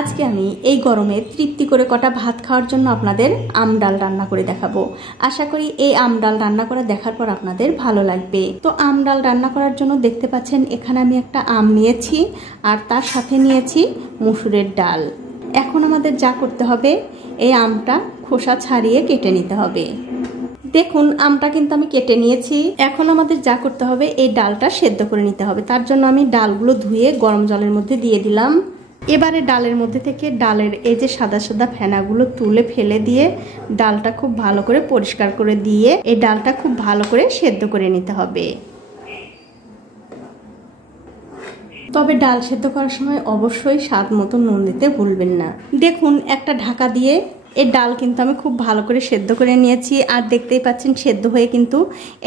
আজকে আমি এই গরমে তৃপ্তি করে কটা ভাত খাওয়ার জন্য আপনাদের আম ডাল রান্না করে দেখাবো। আশা করি এই আম ডাল রান্না করা দেখার পর আপনাদের ভালো লাগবে। তো আম ডাল রান্না করার জন্য দেখতে পাচ্ছেন এখানে আমি একটা আম নিয়েছি আর তার সাথে নিয়েছি মসুরের ডাল। এখন আমাদের যা করতে হবে, এই আমটা খোসা ছাড়িয়ে কেটে নিতে হবে। দেখুন আমটা কিন্তু আমি কেটে নিয়েছি। এখন আমাদের যা করতে হবে, এই ডালটা সেদ্ধ করে নিতে হবে। তার জন্য আমি ডালগুলো ধুয়ে গরম জলের মধ্যে দিয়ে দিলাম। এবারে ডালের মধ্যে থেকে ডালের এই যে সাদা সাদা ফেনাগুলো তুলে ফেলে দিয়ে ডালটা খুব ভালো করে পরিষ্কার করে দিয়ে এই ডালটা খুব ভালো করে সেদ্ধ করে নিতে হবে। তবে ডাল সেদ্ধ করার সময় অবশ্যই স্বাদ মতো নুন দিতে ভুলবেন না। দেখুন একটা ঢাকা দিয়ে এই ডাল কিন্তু আমি খুব ভালো করে সেদ্ধ করে নিয়েছি। আর দেখতেই পাচ্ছেন সেদ্ধ হয়ে কিন্তু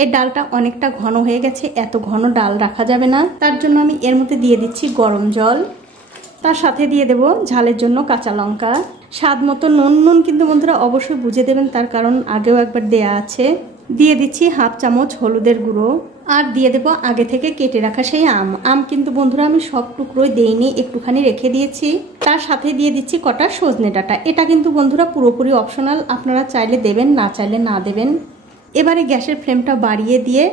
এই ডালটা অনেকটা ঘন হয়ে গেছে। এত ঘন ডাল রাখা যাবে না, তার জন্য আমি এর মধ্যে দিয়ে দিচ্ছি গরম জল। তার সাথে দিয়ে দেব ঝালের জন্য কাঁচা লঙ্কা, স্বাদ মতো নুন কিন্তু বন্ধুরা অবশ্যই বুঝে দেবেন, তার কারণ আগেও একবার দেয়া আছে। দিয়ে দিচ্ছি হাফ চামচ হলুদের গুঁড়ো আর দিয়ে দেব আগে থেকে কেটে রাখা সেই আম কিন্তু বন্ধুরা আমি সব টুকরোই দেইনি, একটুখানি রেখে দিয়েছি। তার সাথে দিয়ে দিচ্ছি কটা সজনে ডাঁটা। এটা কিন্তু বন্ধুরা পুরোপুরি অপশনাল, আপনারা চাইলে দেবেন, না চাইলে না দেবেন। এবারে গ্যাসের ফ্লেমটা বাড়িয়ে দিয়ে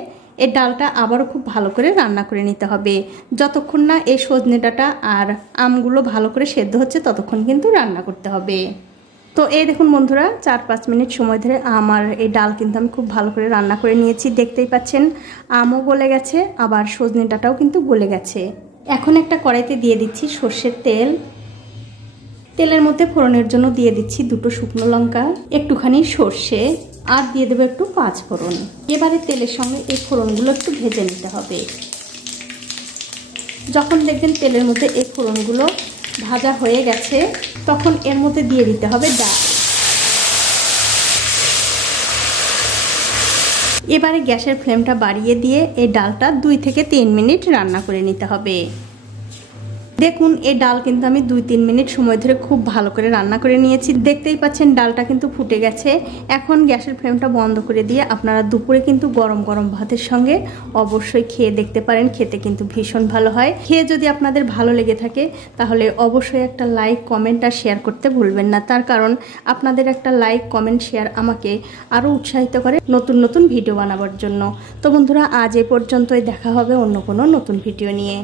এই ডালটা আবারও খুব ভালো করে রান্না করে নিতে হবে। যতক্ষণ না এই সজনে ডাঁটা আর আমগুলো ভালো করে সেদ্ধ হচ্ছে ততক্ষণ কিন্তু রান্না করতে হবে। তো এই দেখুন বন্ধুরা 4-5 মিনিট সময় ধরে আম আর এই ডাল কিন্তু আমি খুব ভালো করে রান্না করে নিয়েছি। দেখতেই পাচ্ছেন আমও গলে গেছে, আবার সজনে ডাঁটাও কিন্তু গলে গেছে। এখন একটা কড়াইতে দিয়ে দিচ্ছি সর্ষের তেল। তেলের মধ্যে ফোড়নের জন্য দিয়ে দিচ্ছি 2টো শুকনো লঙ্কা, একটুখানি সর্ষে আর দিয়ে দেবো একটু 5 ফোড়ন। এবারে তেলের সঙ্গে এই ফোড়নগুলো একটু ভেজে নিতে হবে। যখন দেখবেন তেলের মধ্যে এই ফোড়নগুলো ভাজা হয়ে গেছে, তখন এর মধ্যে দিয়ে দিতে হবে ডাল। এবারে গ্যাসের ফ্লেমটা বাড়িয়ে দিয়ে এই ডালটা 2 থেকে 3 মিনিট রান্না করে নিতে হবে। দেখুন এই ডাল কিন্তু আমি 2-3 মিনিট সময় ধরে খুব ভালো করে রান্না করে নিয়েছি। দেখতেই পাচ্ছেন ডালটা কিন্তু ফুটে গেছে। এখন গ্যাসের ফ্লেমটা বন্ধ করে দিয়ে আপনারা দুপুরে কিন্তু গরম গরম ভাতের সঙ্গে অবশ্যই খেয়ে দেখতে পারেন, খেতে কিন্তু ভীষণ ভালো হয়। খেয়ে যদি আপনাদের ভালো লেগে থাকে তাহলে অবশ্যই একটা লাইক, কমেন্ট আর শেয়ার করতে ভুলবেন না, তার কারণ আপনাদের একটা লাইক, কমেন্ট, শেয়ার আমাকে আরও উৎসাহিত করে নতুন নতুন ভিডিও বানাবার জন্য। তো বন্ধুরা আজ এ পর্যন্তই, দেখা হবে অন্য কোনো নতুন ভিডিও নিয়ে।